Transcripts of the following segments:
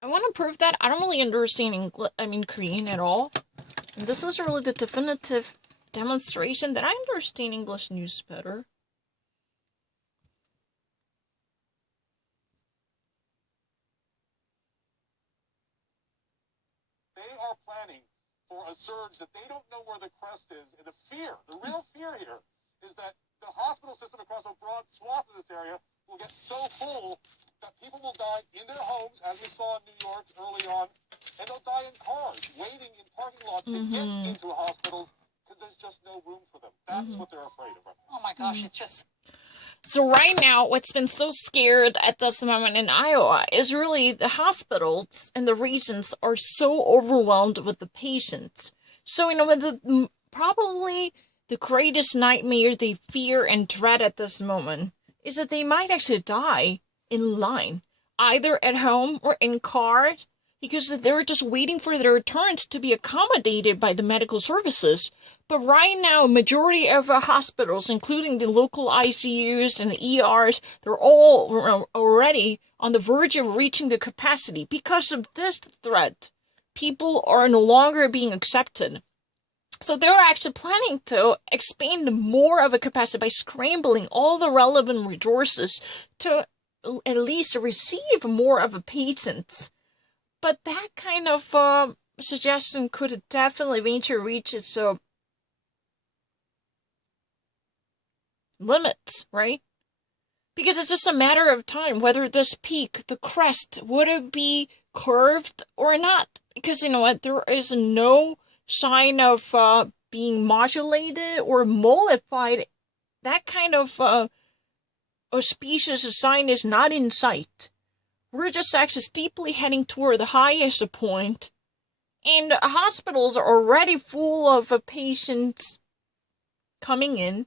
I want to prove that I don't really understand Korean at all. And this is really the definitive demonstration that I understand English news better. They are planning for a surge that they don't know where the crest is. And the real fear here, is that the hospital system across a broad swath of this area will get so full that people will die in their homes, as we saw in New York early on, and they'll die in cars, waiting in parking lots to get into hospitals because there's just no room for them. That's what they're afraid of right now. Oh my gosh, it's just... So right now, what's been so scared at this moment in Iowa is really the hospitals and the regions are so overwhelmed with the patients. So, probably the greatest nightmare they fear and dread at this moment is that they might actually die in line, either at home or in cars, because they're just waiting for their turns to be accommodated by the medical services. But right now, majority of hospitals, including the local ICUs and the ERs, they're all already on the verge of reaching the capacity. Because of this threat, people are no longer being accepted. So they're actually planning to expand more of a capacity by scrambling all the relevant resources to at least receive more of a patients. But that kind of suggestion could definitely eventually reach its limits, right? Because it's just a matter of time whether this peak, the crest, would it be curved or not. Because you know what, there is no sign of being modulated or mollified. That kind of auspicious sign is not in sight. We're just actually steeply heading toward the highest point, and hospitals are already full of patients coming in,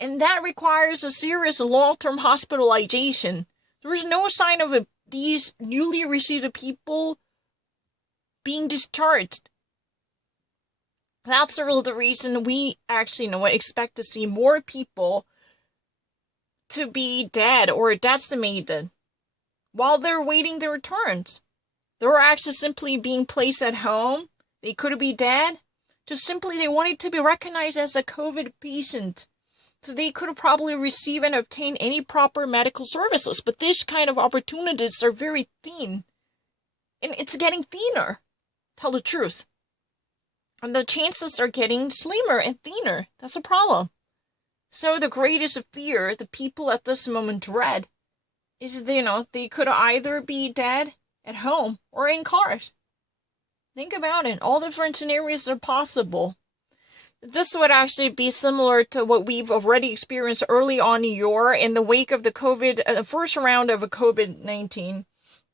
and that requires a serious long-term hospitalization. There's no sign of these newly received people being discharged. That's really the reason we actually expect to see more people to be dead or decimated while they're waiting their turns. They're actually simply being placed at home. They could be dead. Just simply they wanted to be recognized as a COVID patient. So they could probably receive and obtain any proper medical services. But this kind of opportunities are very thin. And it's getting thinner. Tell the truth. And the chances are getting slimmer and thinner. That's a problem. So the greatest fear the people at this moment dread is, they could either be dead at home or in cars. Think about it. All different scenarios are possible. This would actually be similar to what we've already experienced early on in New York in the wake of the first round of COVID-19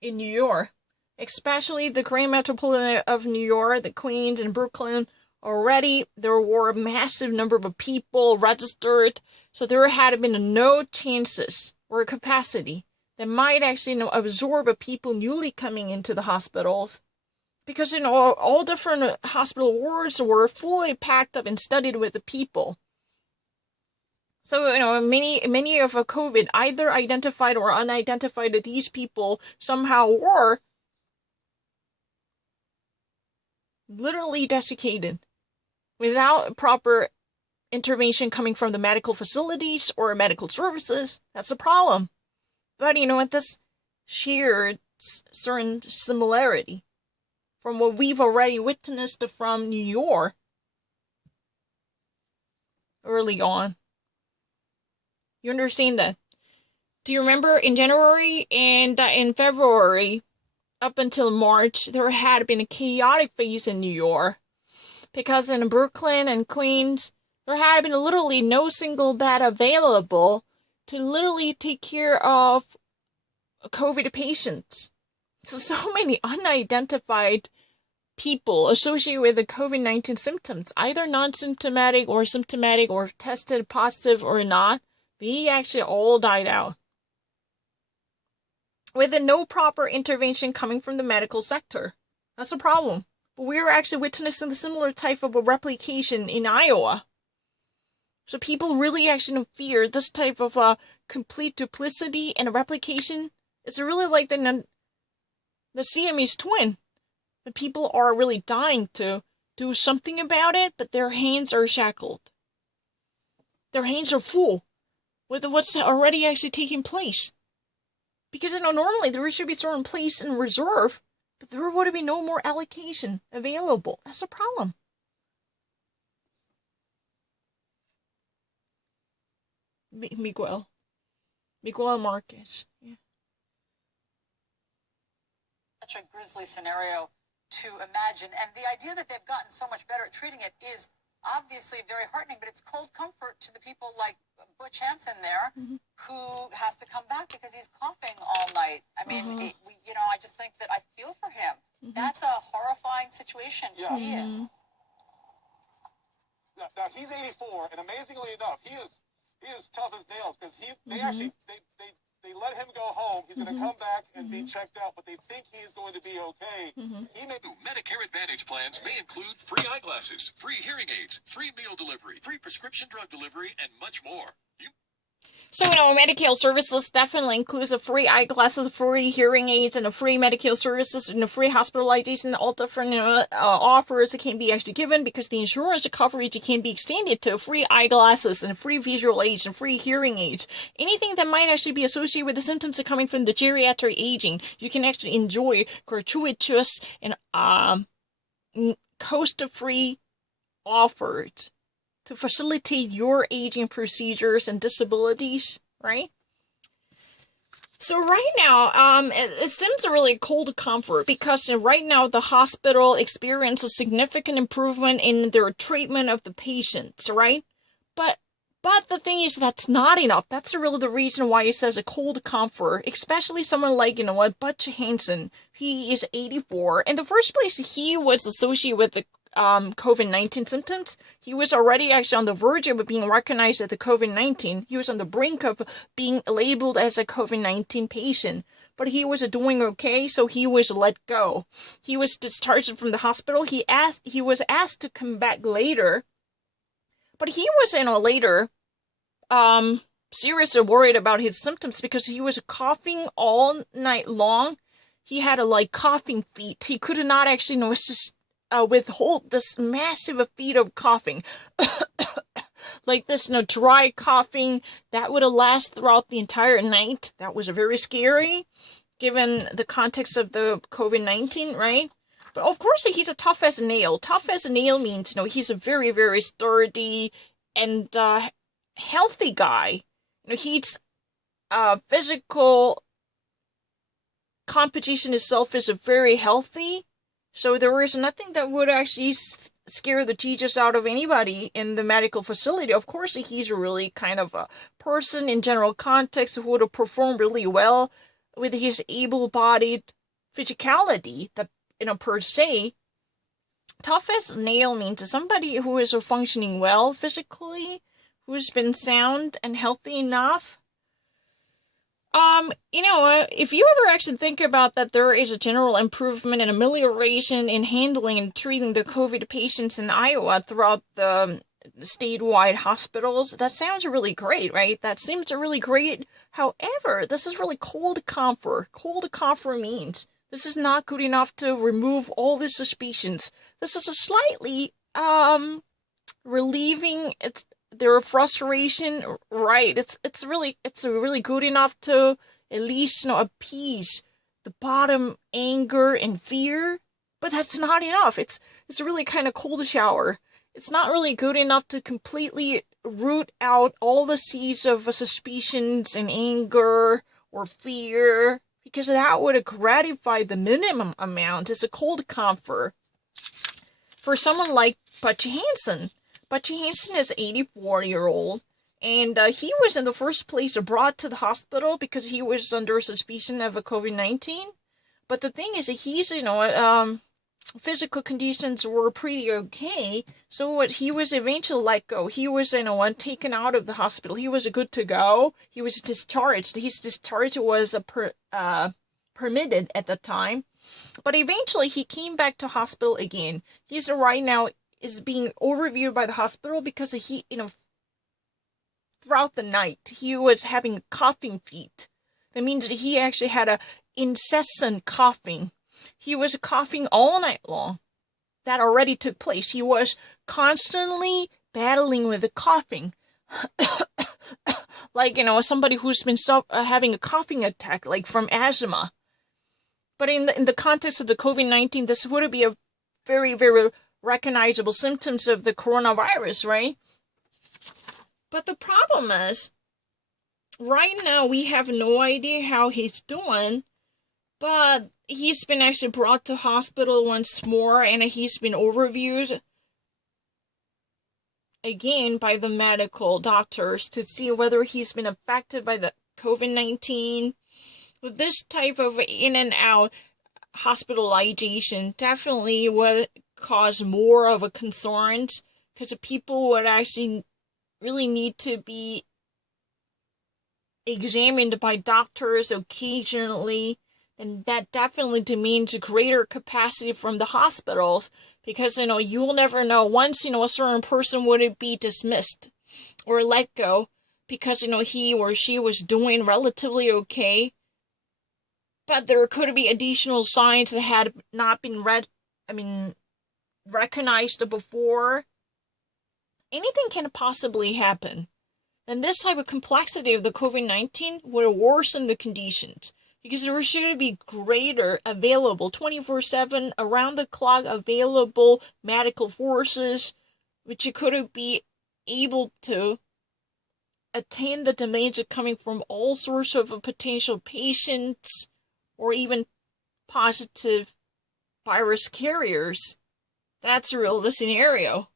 in New York. Especially the Grand Metropolitan of New York, the Queens and Brooklyn. Already there were a massive number of people registered, so there had been no chances or capacity that might actually absorb people newly coming into the hospitals. Because all different hospital wards were fully packed up and studied with the people. So many of COVID either identified or unidentified, these people somehow were literally desiccated without proper intervention coming from the medical facilities or medical services. That's a problem. But this shared certain similarity from what we've already witnessed from New York early on. You understand that? Do you remember in January and in February, up until March, there had been a chaotic phase in New York? Because in Brooklyn and Queens, there had been literally no single bed available to literally take care of COVID patients. So many unidentified people associated with the COVID-19 symptoms, either non-symptomatic or symptomatic or tested positive or not, they actually all died out. With no proper intervention coming from the medical sector. That's a problem. But we're actually witnessing a similar type of a replication in Iowa. So people really actually fear this type of complete duplicity and replication. It's really like the the Siamese twin. The people are really dying to do something about it, but their hands are shackled. Their hands are full with what's already actually taking place. Because, normally there should be certain place in reserve, but there would be no more allocation available. That's a problem. Miguel Marquez. Yeah. Such a grisly scenario to imagine. And the idea that they've gotten so much better at treating it is obviously very heartening, but it's cold comfort to the people like Butch Hansen there, who has to come back because he's coughing all night. I mean, I just think that I feel for him. That's a horrifying situation to be in. Now he's 84, and amazingly enough, he is tough as nails, because they let him go home. He's going to come back and be checked out, but they think he's going to be okay. Medicare Advantage plans may include free eyeglasses, free hearing aids, free meal delivery, free prescription drug delivery, and much more. So, Medicare services definitely includes a free eyeglasses, free hearing aids, and a free Medicare services, and a free hospitalization. All different offers that can be actually given because the insurance coverage can be extended to free eyeglasses and free visual aids and free hearing aids. Anything that might actually be associated with the symptoms that coming from the geriatric aging, you can actually enjoy gratuitous and cost-free offers to facilitate your aging procedures and disabilities, right? So right now, it seems a really cold comfort because right now the hospital experiences significant improvement in their treatment of the patients, right? But the thing is, that's not enough. That's really the reason why it says a cold comfort, especially someone like, Butch Hansen. He is 84. In the first place, he was associated with the COVID-19 symptoms. He was already actually on the verge of being recognized as the COVID-19. He was on the brink of being labeled as a COVID-19 patient. But he was doing okay, so he was let go. He was discharged from the hospital. He was asked to come back later. But he was, later, seriously worried about his symptoms because he was coughing all night long. He had a coughing fit. He could not actually withhold this massive feat of coughing. Like this, dry coughing that would last throughout the entire night. That was very scary, given the context of the COVID-19, right? But of course, he's a tough as a nail. Tough as a nail means, he's a very, very sturdy and healthy guy. He's physical composition itself is very healthy. So there is nothing that would actually scare the Jesus out of anybody in the medical facility. Of course, he's really kind of a person in general context who would have performed really well with his able-bodied physicality, that, per se. Tough as nail means somebody who is functioning well physically, who's been sound and healthy enough. If you ever actually think about that there is a general improvement and amelioration in handling and treating the COVID patients in Iowa throughout the statewide hospitals, that sounds really great, right? That seems really great. However, this is really cold comfort. Cold comfort means this is not good enough to remove all the suspicions. This is a slightly, relieving their frustration, right? It's really good enough to at least appease the bottom anger and fear, but that's not enough. It's a really kind of cold shower. It's not really good enough to completely root out all the seeds of suspicions and anger or fear, because that would gratify the minimum amount. It's a cold comfort for someone like Butch Hansen. Butch Hansen is 84-year-old, and he was in the first place brought to the hospital because he was under suspicion of a COVID-19. But the thing is, he's, physical conditions were pretty okay, so he was eventually let go. He was, taken out of the hospital. He was good to go. He was discharged. His discharge was permitted at the time. But eventually, he came back to hospital again. He's right now is being overviewed by the hospital because he, throughout the night, he was having coughing fit. That means that he actually had a incessant coughing. he was coughing all night long. That already took place. He was constantly battling with the coughing. Like, somebody who's been having a coughing attack, like from asthma. But in the context of the COVID-19, this would be a very, very recognizable symptoms of the coronavirus, right? But the problem is, right now we have no idea how he's doing, but he's been actually brought to hospital once more, and he's been overviewed again by the medical doctors to see whether he's been affected by the COVID-19. With this type of in and out hospitalization definitely would cause more of a concern, because people would actually really need to be examined by doctors occasionally, and that definitely demands a greater capacity from the hospitals, because, you'll never know. Once, a certain person would be dismissed or let go because, he or she was doing relatively okay, but there could be additional signs that had not been recognized before. Anything can possibly happen. And this type of complexity of the COVID-19 would worsen the conditions, because there should be greater available 24/7 around the clock available medical forces, which could be able to attain the demands coming from all sorts of potential patients or even positive virus carriers. That's really the scenario.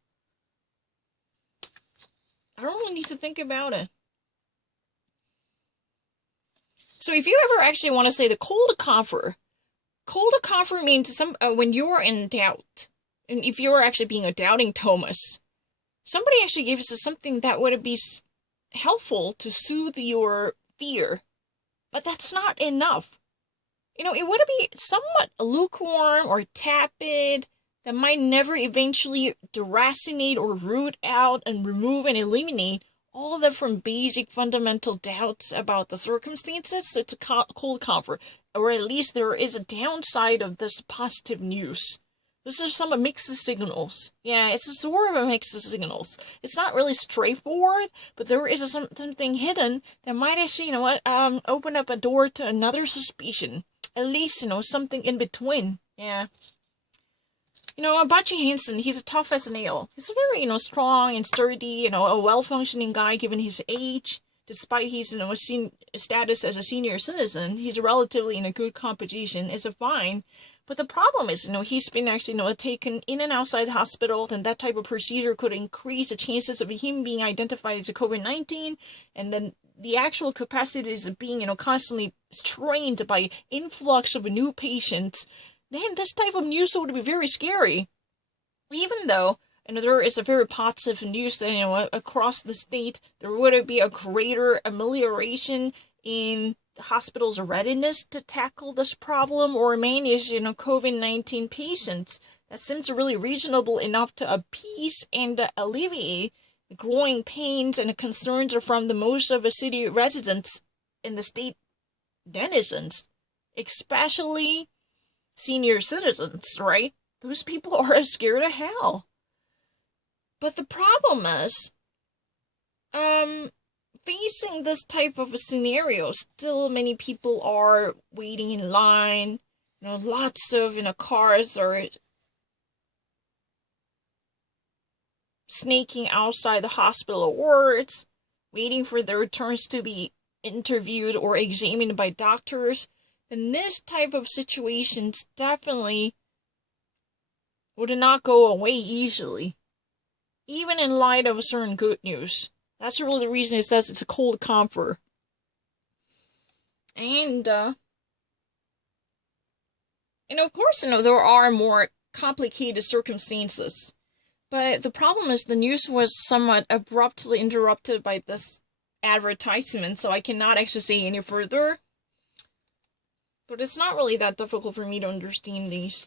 I don't really need to think about it. So if you ever actually want to say the cold comfort means when you're in doubt, and if you're actually being a doubting Thomas, somebody actually gave us something that would be helpful to soothe your fear, but that's not enough. It would be somewhat lukewarm or tepid, that might never eventually deracinate or root out and remove and eliminate all the from basic fundamental doubts about the circumstances. It's a cold comfort, or at least there is a downside of this positive news. This is some mixed signals. Yeah, it's a sort of a mixed signals. It's not really straightforward, but there is something hidden that might actually, open up a door to another suspicion. At least, something in between. Yeah. Bachi Hansen, he's tough as a nail. He's a very, strong and sturdy, a well-functioning guy given his age. Despite his, status as a senior citizen, he's relatively in a good competition. It's fine. But the problem is, he's been actually, taken in and outside the hospital, and that type of procedure could increase the chances of him being identified as a COVID-19, and then the actual capacities of being, constantly strained by influx of new patients. Then this type of news would be very scary. Even though, there is a very positive news that, across the state, there would be a greater amelioration in the hospital's readiness to tackle this problem or manage, COVID-19 patients. That seems really reasonable enough to appease and alleviate the growing pains and concerns from the most of the city residents and the state denizens, especially senior citizens, right? Those people are scared of hell. But the problem is, facing this type of a scenario, still many people are waiting in line. Lots of, cars are snaking outside the hospital wards, waiting for their turns to be interviewed or examined by doctors. And this type of situations definitely would not go away easily, even in light of a certain good news. That's really the reason it says it's a cold comfort. And, of course, there are more complicated circumstances. But the problem is the news was somewhat abruptly interrupted by this advertisement, so I cannot actually say any further. But it's not really that difficult for me to understand these.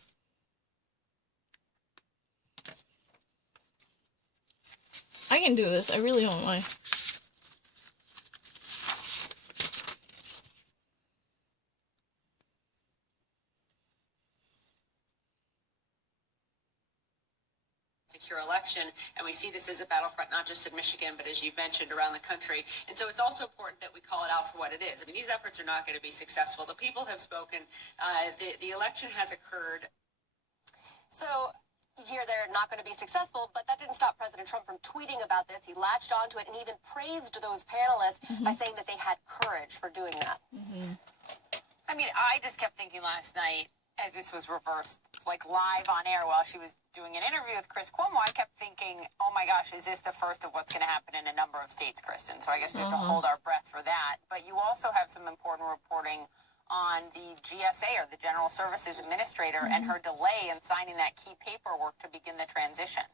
I can do this. I really don't mind. secure election. And we see this as a battlefront, not just in Michigan, but as you've mentioned, around the country. And so it's also important that we call it out for what it is. I mean, these efforts are not going to be successful. The people have spoken. The election has occurred. So here they're not going to be successful, but that didn't stop President Trump from tweeting about this. He latched onto it and even praised those panelists by saying that they had courage for doing that. I mean, I just kept thinking last night, as this was reversed, like live on air while she was doing an interview with Chris Cuomo, I kept thinking, oh my gosh, is this the first of what's going to happen in a number of states, Kristen? So I guess we have to hold our breath for that. But you also have some important reporting on the GSA, or the General Services Administrator, and her delay in signing that key paperwork to begin the transition.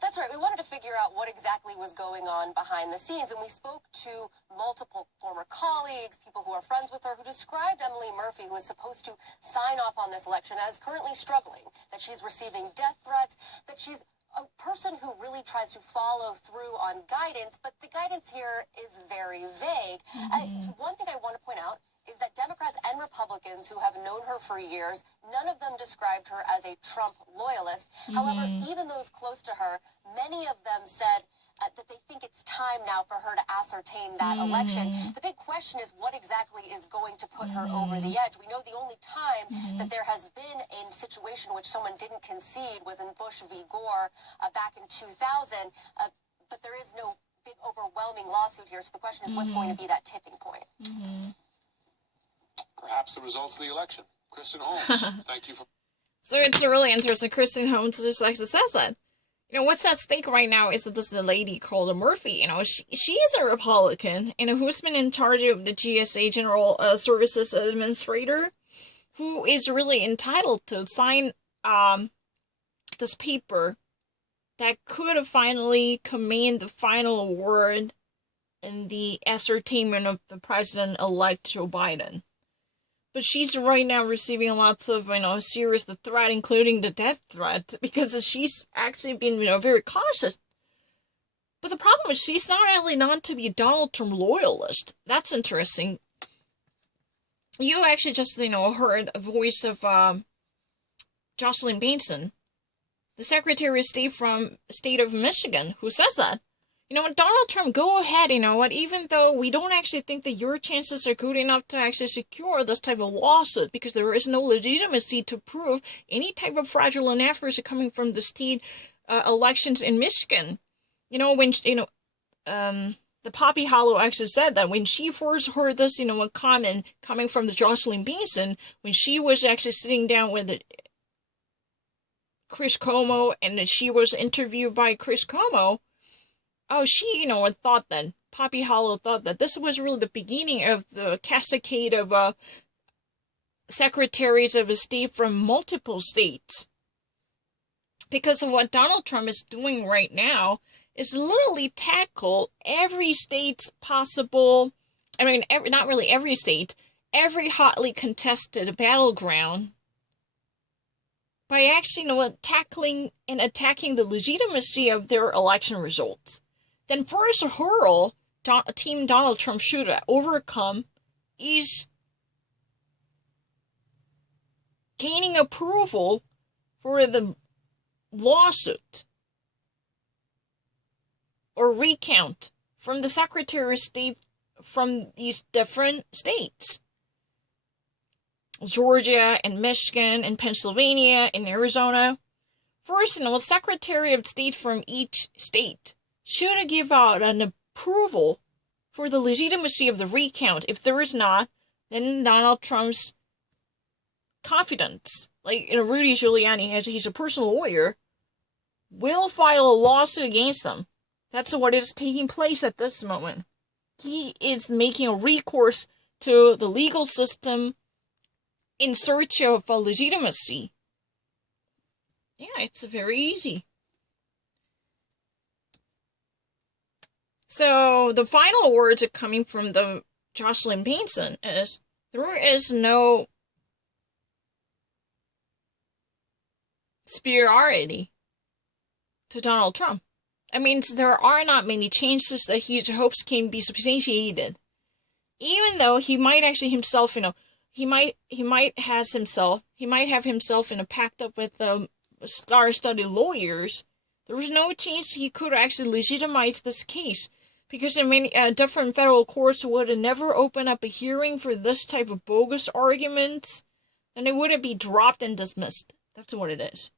That's right. We wanted to figure out what exactly was going on behind the scenes, and we spoke to multiple former colleagues, people who are friends with her, who described Emily Murphy, who is supposed to sign off on this election, as currently struggling, that she's receiving death threats, that she's a person who really tries to follow through on guidance, but the guidance here is very vague. One thing I want to point out is that Democrats and Republicans who have known her for years, none of them described her as a Trump loyalist. However, even those close to her, many of them said that they think it's time now for her to ascertain that election. The big question is what exactly is going to put her over the edge. We know the only time that there has been a situation in which someone didn't concede was in Bush v. Gore back in 2000, but there is no big overwhelming lawsuit here. So the question is what's going to be that tipping point? Perhaps the results of the election. Kristen Holmes, thank you for... So it's really interesting. Kristen Holmes just like says that. You know, what's at stake right now is that this is a lady called Murphy. You know, she is a Republican, and who's been in charge of the GSA, General Services Administrator, who is really entitled to sign this paper that could have finally command the final word in the ascertainment of the president-elect Joe Biden. But she's right now receiving lots of, serious threat, including the death threat, because she's actually been, very cautious. But the problem is she's not really known to be a Donald Trump loyalist. That's interesting. You actually just, heard a voice of Jocelyn Benson, the Secretary of State from the state of Michigan, who says that. Donald Trump, go ahead, even though we don't actually think that your chances are good enough to actually secure this type of lawsuit, because there is no legitimacy to prove any type of fraudulent efforts are coming from the state elections in Michigan. When, the Poppy Hollow actually said that when she first heard this, a comment coming from the Jocelyn Benson, when she was actually sitting down with Chris Cuomo, and she was interviewed by Chris Cuomo, she, thought that, Poppy Hollow thought that this was really the beginning of the cascade of secretaries of state from multiple states. Because of what Donald Trump is doing right now is literally tackle every state's possible, not really every state, every hotly contested battleground by actually, tackling and attacking the legitimacy of their election results. Then first hurdle Team Donald Trump should overcome is gaining approval for the lawsuit or recount from the Secretary of State from these different states. Georgia and Michigan and Pennsylvania and Arizona. First, Secretary of State from each state should give out an approval for the legitimacy of the recount. If there is not, then Donald Trump's confidence, Rudy Giuliani, as he's a personal lawyer, will file a lawsuit against them. That's what is taking place at this moment. He is making a recourse to the legal system in search of legitimacy. Yeah, it's very easy. So, the final words coming from the Jocelyn Benson is, there is no superiority to Donald Trump. That means there are not many chances that his hopes can be substantiated. Even though he might actually himself, he might have himself, packed up with star-studded lawyers There was no chance he could actually legitimize this case, because in many different federal courts would have never opened up a hearing for this type of bogus arguments, and it would be dropped and dismissed. That's what it is.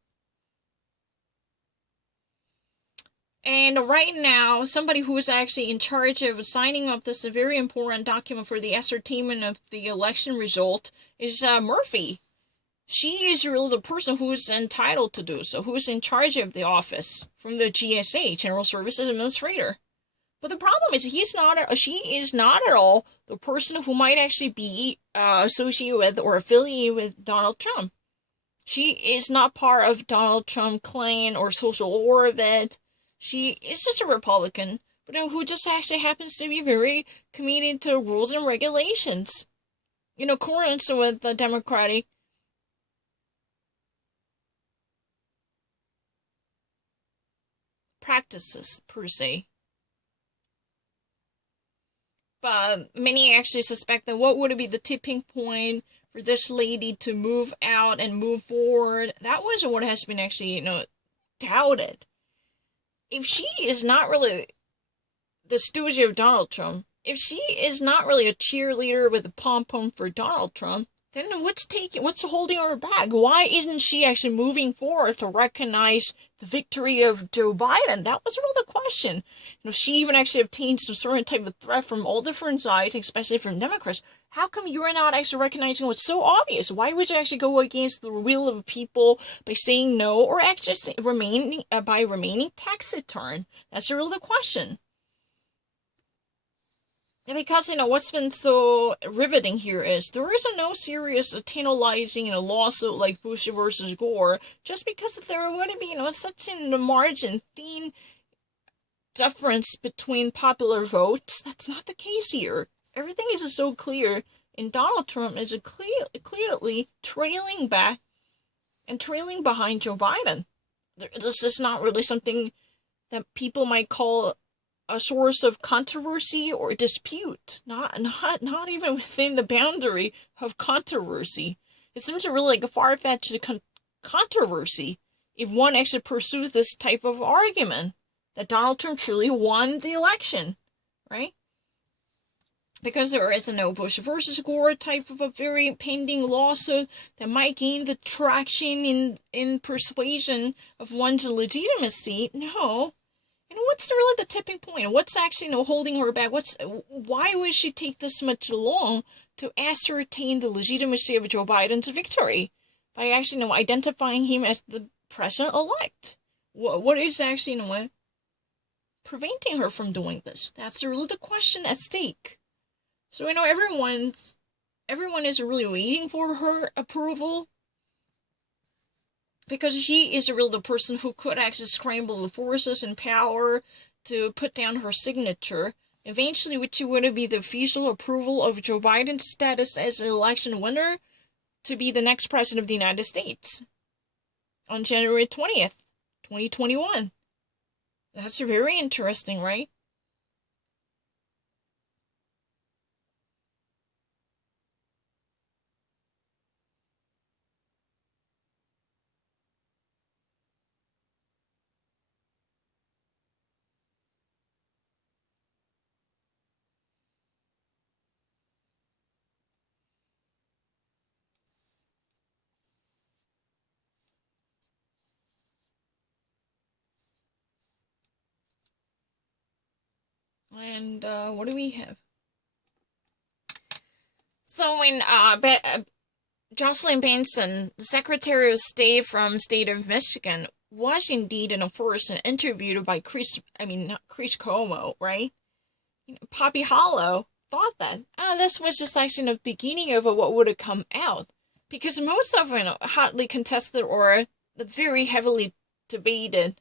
And right now, somebody who is actually in charge of signing up this very important document for the ascertainment of the election result is Murphy. She is really the person who is entitled to do so, who is in charge of the office from the GSA, General Services Administrator. But the problem is she is not at all the person who might actually be associated with or affiliated with Donald Trump. She is not part of Donald Trump clan or social orbit. She is just a Republican, but who just actually happens to be very committed to rules and regulations, in accordance with the Democratic practices, per se. But many actually suspect that what would be the tipping point for this lady to move out and move forward, that was what has been actually, doubted. If she is not really the stooge of Donald Trump, if she is not really a cheerleader with a pom-pom for Donald Trump, then what's holding her back? Why isn't she actually moving forward to recognize the victory of Joe Biden? That was really the question. She even actually obtained some certain type of threat from all different sides, especially from Democrats. How come you're not actually recognizing what's so obvious? Why would you actually go against the will of people by saying no, or actually remaining taciturn? That's really the question. And because, what's been so riveting here is there is no serious tantalizing lawsuit like Bush versus Gore, just because there would be, such a margin, thin difference between popular votes. That's not the case here. Everything is just so clear, and Donald Trump is clearly trailing back and trailing behind Joe Biden. This is not really something that people might call a source of controversy or dispute, not even within the boundary of controversy. It seems really like a far-fetched controversy if one actually pursues this type of argument that Donald Trump truly won the election, right? Because there is no Bush versus Gore type of a very pending lawsuit that might gain the traction in persuasion of one's legitimacy. No. What's really the tipping point? What's actually holding her back? Why would she take this much long to ascertain the legitimacy of Joe Biden's victory by actually identifying him as the president-elect? What is actually preventing her from doing this? That's really the question at stake. So everyone is really waiting for her approval, because she is really the person who could actually scramble the forces and power to put down her signature, eventually which would be the official approval of Joe Biden's status as an election winner to be the next president of the United States on January 20th, 2021. That's very interesting, right? And what do we have? So when Jocelyn Benson, the Secretary of State from the state of Michigan, was indeed first interviewed by Chris Cuomo, right? Poppy Hollow thought that this was just actually the beginning of what would have come out, because most of hotly contested or the very heavily debated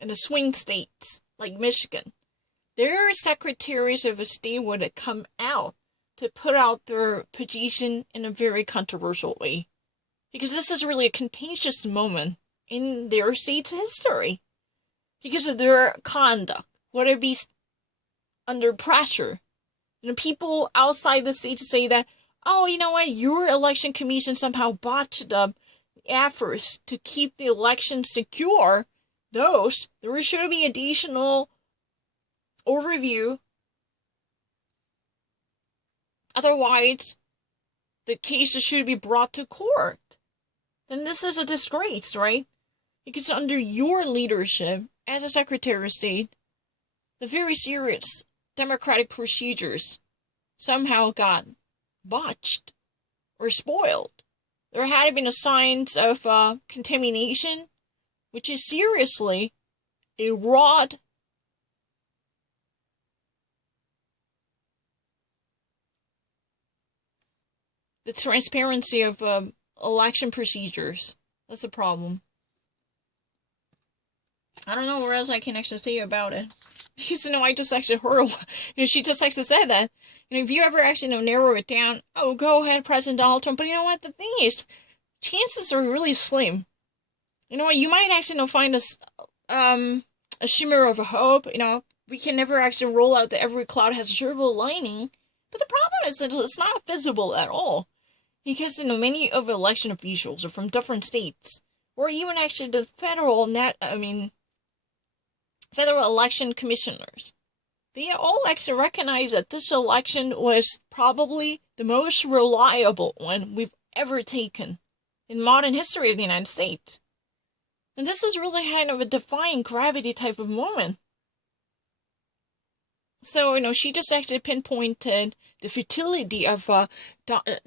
in the swing states like Michigan, their secretaries of state would have come out to put out their position in a very controversial way, because this is really a contentious moment in their state's history because of their conduct. Would it be under pressure? People outside the state to say that, oh, you know what, your election commission somehow botched up efforts to keep the election secure, there should be additional overview. Otherwise, the cases should be brought to court. Then this is a disgrace, right? Because under your leadership as a Secretary of State, the very serious democratic procedures somehow got botched or spoiled. There had been signs of contamination, which is seriously erode the transparency of election procedures. That's a problem. I don't know what else I can actually say about it. Because, I just actually heard, she just actually said that. If you ever actually narrow it down, oh, go ahead, President Donald Trump. But you know what? The thing is, chances are really slim. You know what? You might actually find a shimmer of hope. We can never actually roll out that every cloud has a silver lining. But the problem is that it's not visible at all. Because, many of election officials are from different states. Or even actually the federal election commissioners. They all actually recognize that this election was probably the most reliable one we've ever taken in modern history of the United States. And this is really kind of a defying gravity type of moment. So, she just actually pinpointed the futility of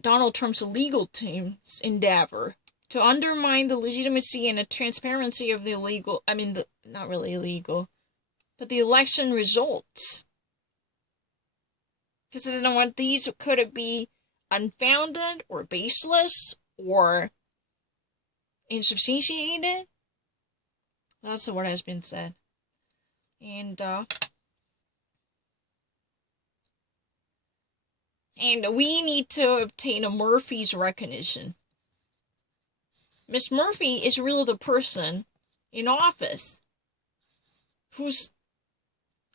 Donald Trump's legal team's endeavor to undermine the legitimacy and the transparency of the illegal, not really illegal, but the election results. Because these could be unfounded or baseless or insubstantiated. That's what has been said. And we need to obtain a Murphy's recognition. Miss Murphy is really the person in office whose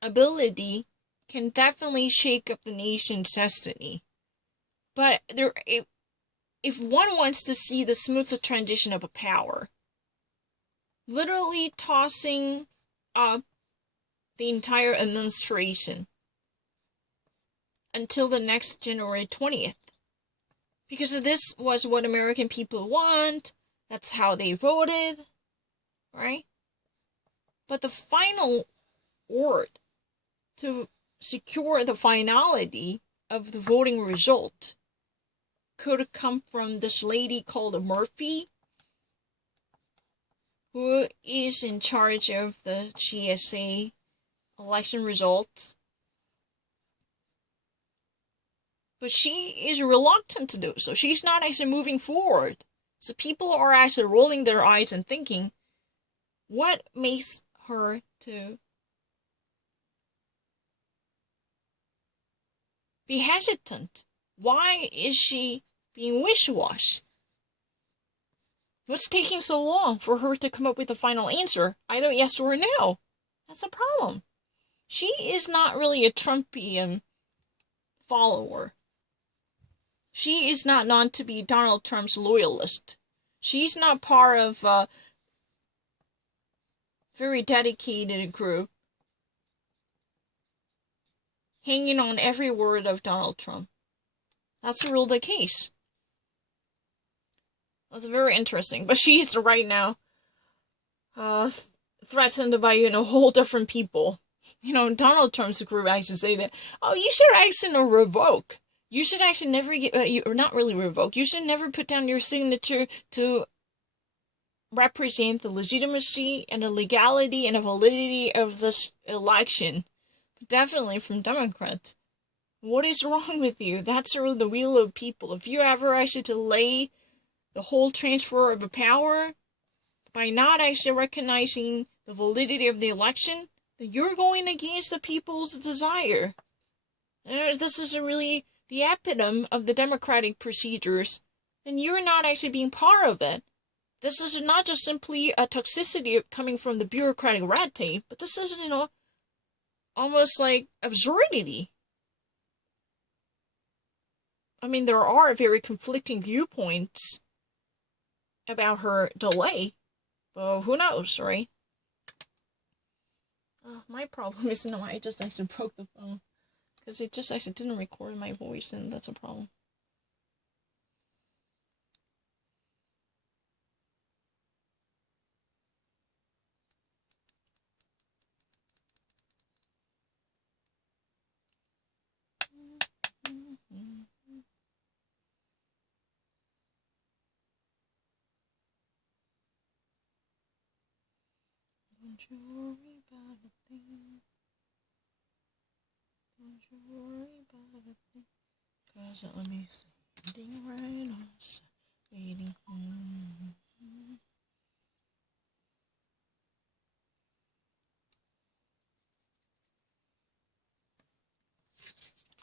ability can definitely shake up the nation's destiny. But if one wants to see the smoother transition of a power, literally tossing up the entire administration until the next January 20th. Because this was what American people want. That's how they voted. Right? But the final word to secure the finality of the voting result could come from this lady called Murphy, who is in charge of the GSA election results. But she is reluctant to do so. She's not actually moving forward. So people are actually rolling their eyes and thinking, what makes her to be hesitant? Why is she being wishy-washy? What's taking so long for her to come up with a final answer, either yes or no? That's a problem. She is not really a Trumpian follower. She is not known to be Donald Trump's loyalist. She's not part of a very dedicated group hanging on every word of Donald Trump. That's really the case. That's very interesting. But she's right now threatened by, whole different people. Donald Trump's group actually say that, oh, you should actually revoke. You should actually never or not really revoke. You should never put down your signature to represent the legitimacy and the legality and the validity of this election. Definitely from Democrats. What is wrong with you? That's really the will of people. If you ever actually delay the whole transfer of power by not actually recognizing the validity of the election, then you're going against the people's desire. This is really the epitome of the democratic procedures, and you're not actually being part of it. This is not just simply a toxicity coming from the bureaucratic red tape, but this is, almost like absurdity. There are very conflicting viewpoints about her delay. But who knows, right? My problem is, no, I just actually broke the phone. Because it just actually didn't record my voice, and that's a problem. Don't you worry about a thing. Don't you worry about a thing. Cause let me see. Waiting right on us. Waiting.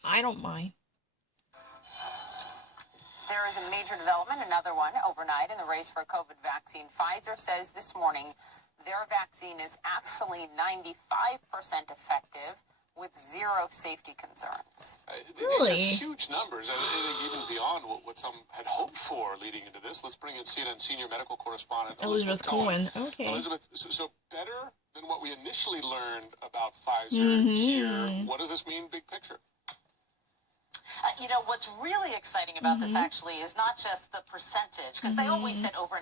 I don't mind. There is a major development, another one overnight in the race for a COVID vaccine. Pfizer says this morning their vaccine is actually 95% effective with zero safety concerns. These are huge numbers, and even beyond what some had hoped for leading into this. Let's bring in CNN senior medical correspondent Elizabeth Cohen. Okay. Elizabeth, so better than what we initially learned about Pfizer here. What does this mean, big picture? You know, what's really exciting about this actually is not just the percentage, because they always said over 90%,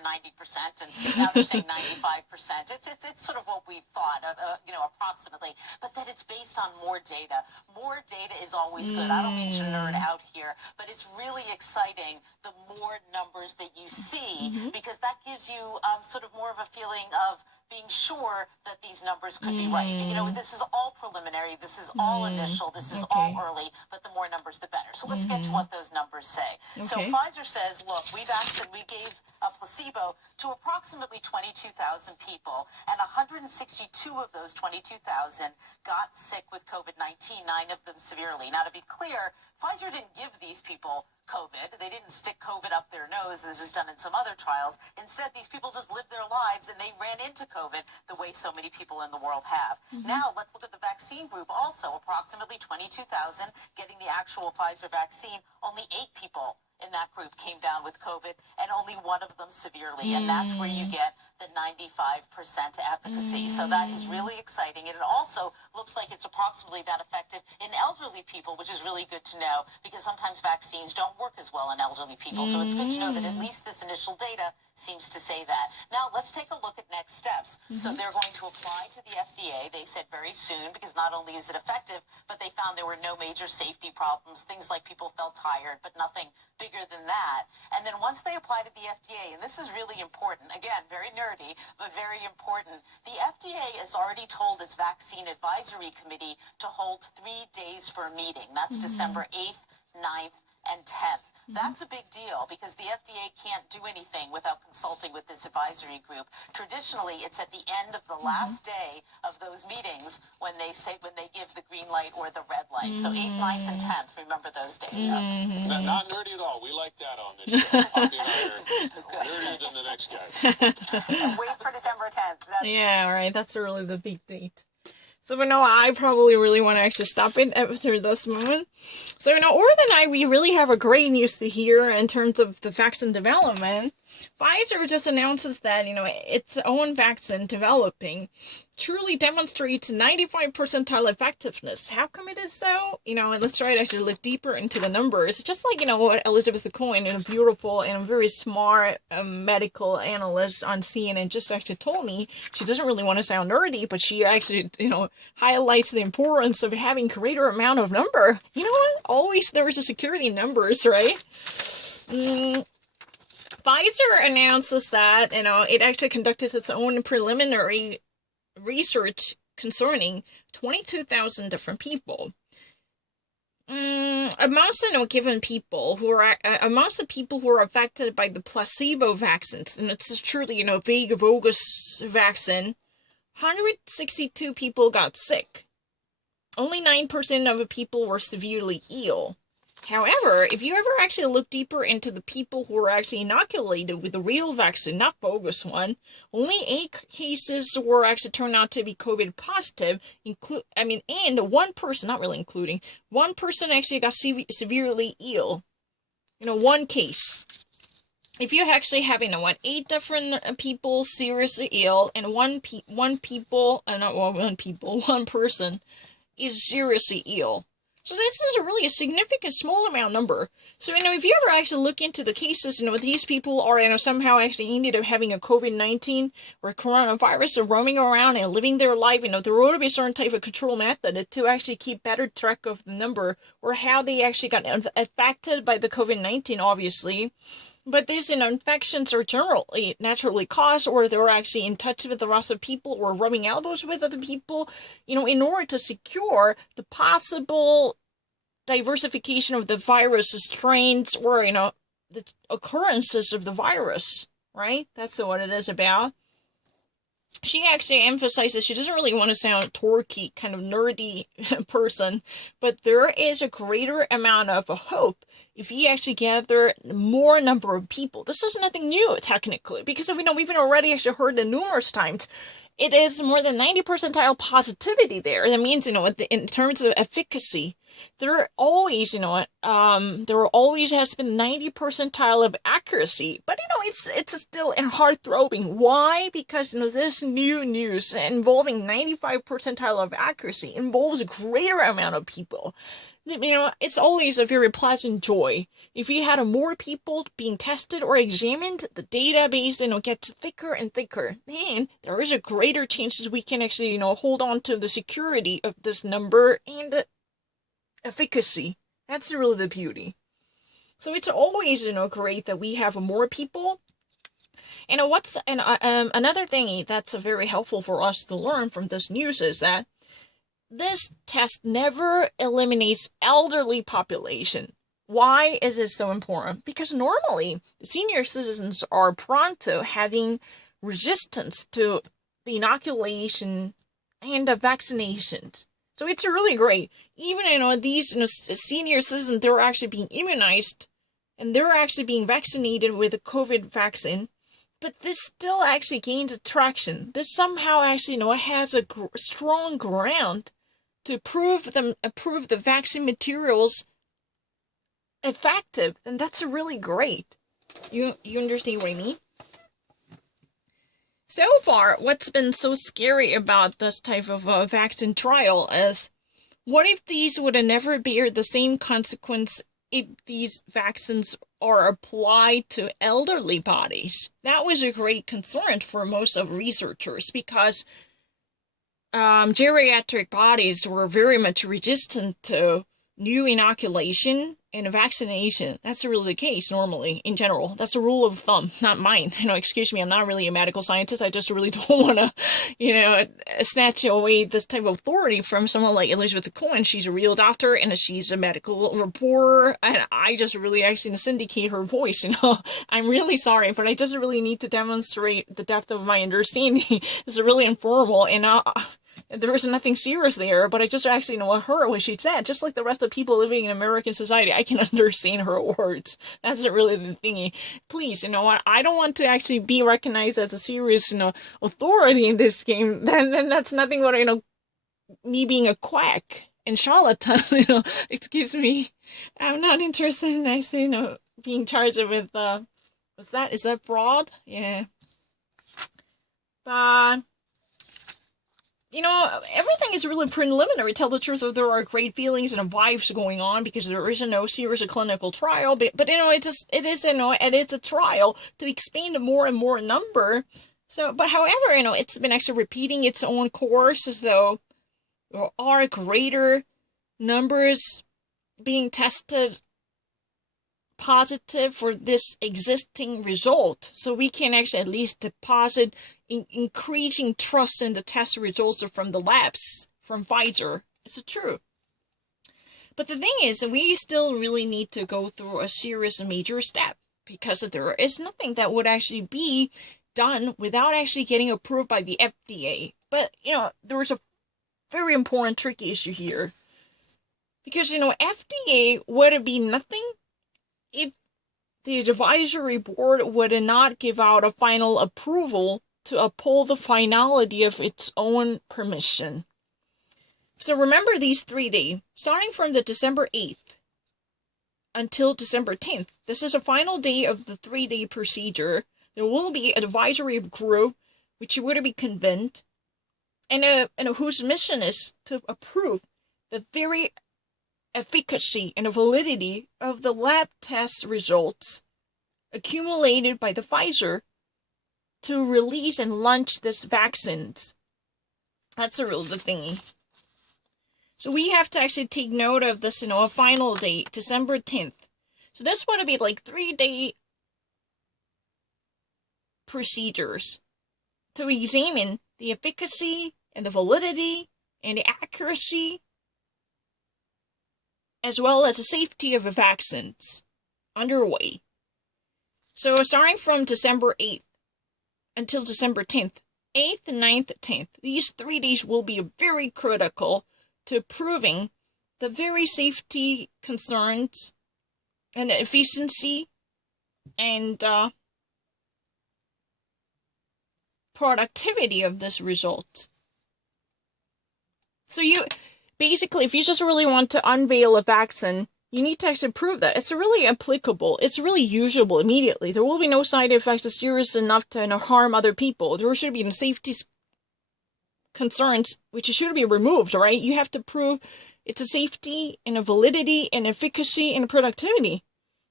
and now they're saying 95%. It's sort of what we thought, you know, approximately, but that it's based on more data. More data is always good. I don't mean to nerd out here, but it's really exciting the more numbers that you see, because that gives you sort of more of a feeling of being sure that these numbers could be right. You know, this is all preliminary, this is all initial, this is all early, but the more numbers, the better. So let's get to what those numbers say. So Pfizer says, look, we gave a placebo to approximately 22,000 people, and 162 of those 22,000 got sick with COVID-19, 9 of them severely. Now, to be clear, Pfizer didn't give these people COVID. They didn't stick COVID up their nose, as is done in some other trials. Instead, these people just lived their lives, and they ran into COVID the way so many people in the world have. Now, let's look at the vaccine group also. Approximately 22,000 getting the actual Pfizer vaccine. Only 8 people in that group came down with COVID, and only 1 of them severely. And that's where you get the 95% efficacy. So that is really exciting. And it also looks like it's approximately that effective in elderly people, which is really good to know, because sometimes vaccines don't work as well in elderly people. So it's good to know that at least this initial data seems to say that. Now, let's take a look at next steps. So they're going to apply to the FDA, they said very soon, because not only is it effective, but they found there were no major safety problems, things like people felt tired, but nothing bigger than that. And then once they apply to the FDA, and this is really important, again, very nerdy, but very important, the FDA has already told its Vaccine Advisory Committee to hold 3 days for a meeting. That's December 8th, 9th, and 10th. That's a big deal because the FDA can't do anything without consulting with this advisory group. Traditionally, it's at the end of the last day of those meetings when they give the green light or the red light. So 8th, 9th, and 10th, remember those days. Not nerdy at all. We like that on this show. Poppy and I are nerdier than the next guy. And wait for December 10th. Yeah, all right. That's really the big date. So, no, I probably really want to actually stop it after this moment. So, over the night, we really have a great news to hear in terms of the vaccine development. Pfizer just announces that, its own vaccine developing truly demonstrates 95 percentile effectiveness. How come it is so? And let's try to actually look deeper into the numbers. Just like, what Elizabeth Cohen, a beautiful and very smart medical analyst on CNN just actually told me. She doesn't really want to sound nerdy, but she actually, highlights the importance of having greater amount of number. You know what? Always there's a security numbers, right? Pfizer announces that, it actually conducted its own preliminary research concerning 22,000 different people. Amongst given people who are amongst the people who are affected by the placebo vaccines, and it's truly vague bogus vaccine, 162 people got sick. Only 9% of the people were severely ill. However, if you ever actually look deeper into the people who were actually inoculated with the real vaccine, not bogus one, only 8 cases were actually turned out to be COVID positive, and one person, not really including, one person actually got severely ill. 1 case. if you actually have, 8 different people seriously ill, and one person is seriously ill. So this is really a significant small amount number. So, if you ever actually look into the cases, these people are, somehow actually ended up having a COVID-19 or coronavirus roaming around and living their life, there ought to be a certain type of control method to actually keep better track of the number or how they actually got affected by the COVID-19, obviously. But these infections are generally naturally caused, or they're actually in touch with the rest of people or rubbing elbows with other people, in order to secure the possible diversification of the virus strains or, the occurrences of the virus, right? That's what it is about. She actually emphasizes she doesn't really want to sound a torquey, kind of nerdy person, but there is a greater amount of hope if you actually gather more number of people. This is nothing new, technically, because we've already actually heard it numerous times. It is more than 90 percentile positivity there. That means, in terms of efficacy, there always, there always has been 90 percentile of accuracy. But, it's still heart-throbbing. Why? Because, this new news involving 95 percentile of accuracy involves a greater amount of people. It's always a very pleasant joy. If you had more people being tested or examined, the database, gets thicker and thicker. Then there is a greater chance that we can actually, hold on to the security of this number and efficacy. That's really the beauty. So it's always, great that we have more people. And another thing that's very helpful for us to learn from this news is that this test never eliminates elderly population. Why is it so important? Because normally, senior citizens are prone to having resistance to the inoculation and the vaccinations. So it's really great. Even, these senior citizens, they're actually being immunized and they're actually being vaccinated with the COVID vaccine. But this still actually gains traction. This somehow actually, has a strong ground to prove the vaccine materials effective, and that's really great. You understand what I mean? So far, what's been so scary about this type of vaccine trial is, what if these would never bear the same consequence if these vaccines are applied to elderly bodies? That was a great concern for most of researchers, because geriatric bodies were very much resistant to new inoculation and vaccination. That's really the case normally, in general. That's a rule of thumb, not mine. Excuse me, I'm not really a medical scientist. I just really don't want to, snatch away this type of authority from someone like Elizabeth Cohen. She's a real doctor and she's a medical reporter, and I just really actually syndicate her voice, I'm really sorry, but I just really need to demonstrate the depth of my understanding. It's really informal, and there was nothing serious there, but I just actually heard what she said. Just like the rest of people living in American society, I can understand her words. That's really the thingy. Please, I don't want to actually be recognized as a serious, authority in this game. Then that's nothing but, me being a quack and charlatan, excuse me. I'm not interested in actually, being charged with, is that fraud? Yeah. But everything is really preliminary. Tell the truth, there are great feelings and vibes going on because there is no serious clinical trial. But it is a trial to expand more and more number. So, but however, it's been actually repeating its own course, as though there are greater numbers being tested positive for this existing result, so we can actually at least deposit increasing trust in the test results from the labs from Pfizer. It's true. But the thing is, we still really need to go through a serious major step, because there is nothing that would actually be done without actually getting approved by the FDA. But there was a very important tricky issue here, because FDA would be nothing if the advisory board would not give out a final approval to uphold the finality of its own permission. So remember these 3 days, starting from the December 8th until December 10th, this is a final day of the 3-day procedure. There will be an advisory group which would be convened, and whose mission is to approve the very efficacy and validity of the lab test results accumulated by the Pfizer to release and launch this vaccines. That's the thingy. So we have to actually take note of this, a final date, December 10th. So this would be like 3-day procedures to examine the efficacy and the validity and the accuracy, as well as the safety of the vaccines underway. So starting from December 8th until December 10th, 8th, 9th, 10th, these 3 days will be very critical to proving the very safety concerns and efficiency and productivity of this result. So basically, if you just really want to unveil a vaccine, you need to actually prove that it's really applicable, it's really usable immediately. There will be no side effects that's serious enough to harm other people. There should be no safety concerns which should be removed, right? You have to prove it's a safety and a validity and efficacy and productivity.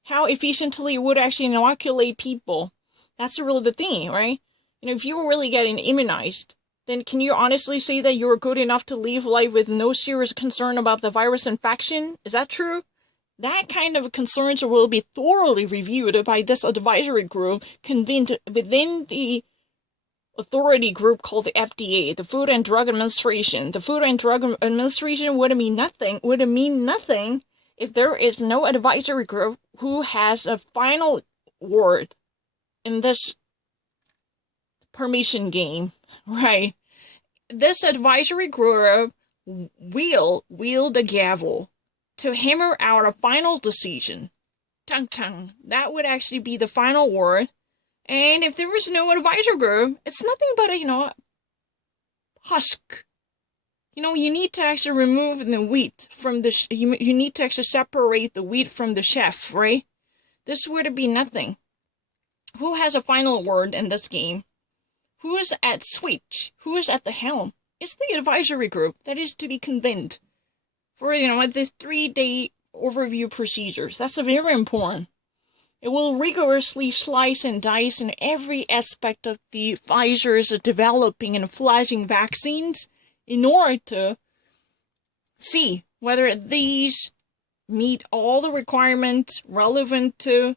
How efficiently it would actually inoculate people. That's really the thing, right? If you were really getting immunized, then can you honestly say that you're good enough to live life with no serious concern about the virus infection? Is that true? That kind of concerns will be thoroughly reviewed by this advisory group convened within the authority group called the FDA, the Food and Drug Administration. The Food and Drug Administration would mean nothing if there is no advisory group who has a final word in this permission game, right? This advisory group will wield the gavel to hammer out a final decision. Tung. That would actually be the final word. And if there was no advisory group, it's nothing but a, husk. You need to actually remove the wheat from the, you need to actually separate the wheat from the chaff, right? This would be nothing. Who has a final word in this game? Who is at switch? Who is at the helm? It's the advisory group that is to be convened for, the 3-day overview procedures. That's very important. It will rigorously slice and dice in every aspect of the Pfizer's developing and flashing vaccines in order to see whether these meet all the requirements relevant to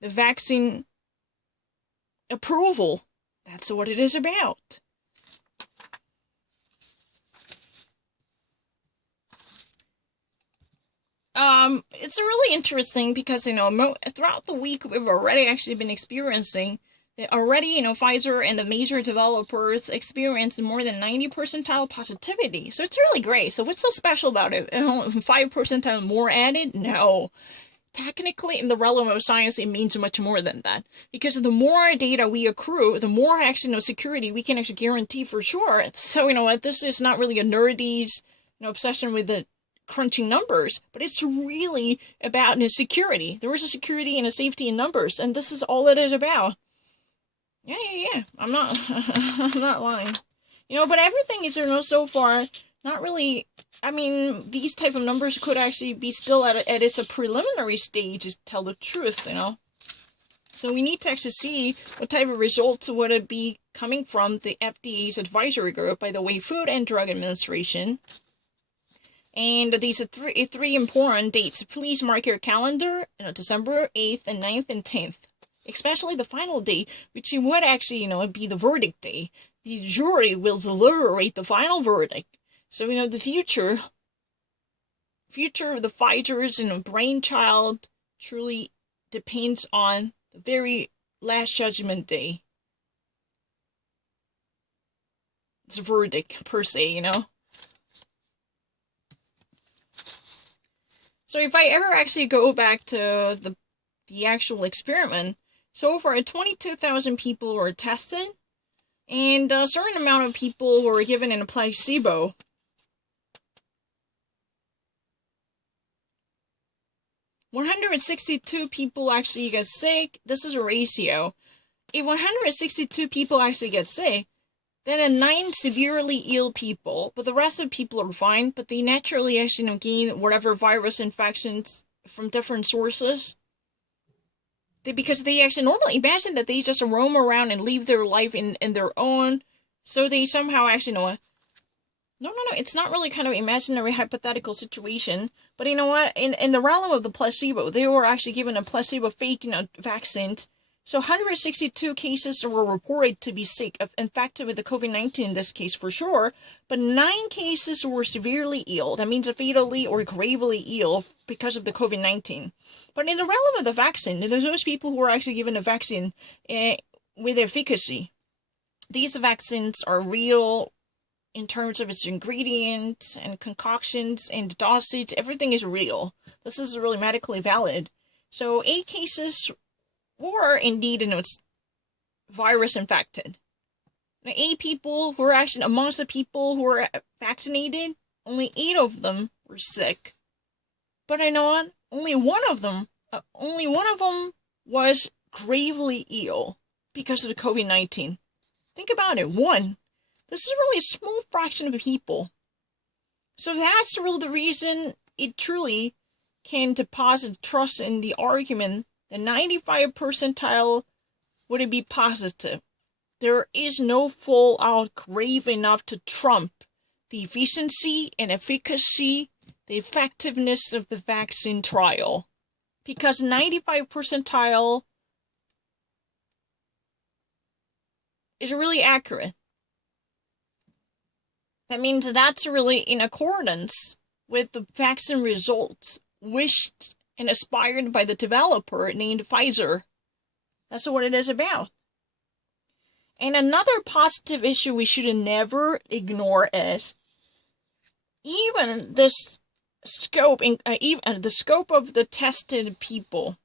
the vaccine approval. That's what it is about. It's really interesting because, throughout the week, we've already actually been experiencing that already, Pfizer and the major developers experienced more than 90 percentile positivity. So it's really great. So what's so special about it? 5 percentile more added? No. Technically, in the realm of science, it means much more than that. Because the more data we accrue, the more actually, security we can actually guarantee for sure. So, this is not really a nerdy's, obsession with the crunching numbers, but it's really about security. There is a security and a safety in numbers, and this is all it is about. Yeah. I'm not lying. But everything is, so far, not really. I mean, these type of numbers could actually be still at its preliminary stage, to tell the truth, So we need to actually see what type of results would it be coming from the FDA's advisory group, by the way, Food and Drug Administration. And these are three important dates. Please mark your calendar, December 8th and 9th and 10th. Especially the final day, which would actually, be the verdict day. The jury will deliberate the final verdict. So, the future of the Pfizer's, brainchild truly depends on the very last judgment day. It's a verdict, per se, So if I ever actually go back to the actual experiment, so far 22,000 people were tested, and a certain amount of people were given in a placebo. 162 people actually get sick. This is a ratio. If 162 people actually get sick, then 9 severely ill people, but the rest of the people are fine, but they naturally actually gain whatever virus infections from different sources. Because they actually normally imagine that they just roam around and live their life in their own, so they somehow actually know what? No, it's not really kind of imaginary hypothetical situation, but you know what, in the realm of the placebo, they were actually given a placebo fake vaccine, so 162 cases were reported to be sick, infected with the COVID-19 in this case for sure, but 9 cases were severely ill, that means fatally or gravely ill because of the COVID-19. But in the realm of the vaccine, there's those people who were actually given a vaccine with efficacy. These vaccines are real in terms of its ingredients and concoctions and dosage. Everything is real. This is really medically valid. So 8 cases were indeed virus infected. Now, 8 people who were actually amongst the people who were vaccinated, only 8 of them were sick. But I know what? Only one of them was gravely ill because of the COVID-19. Think about it, 1. This is really a small fraction of people. So that's really the reason it truly can deposit trust in the argument that 95 percentile wouldn't be positive. There is no fallout grave enough to trump the efficiency and efficacy, the effectiveness of the vaccine trial. Because 95 percentile is really accurate. That means that's really in accordance with the vaccine results wished and aspired by the developer named Pfizer. That's what it is about. And another positive issue we should never ignore is even this scope, even the scope of the tested people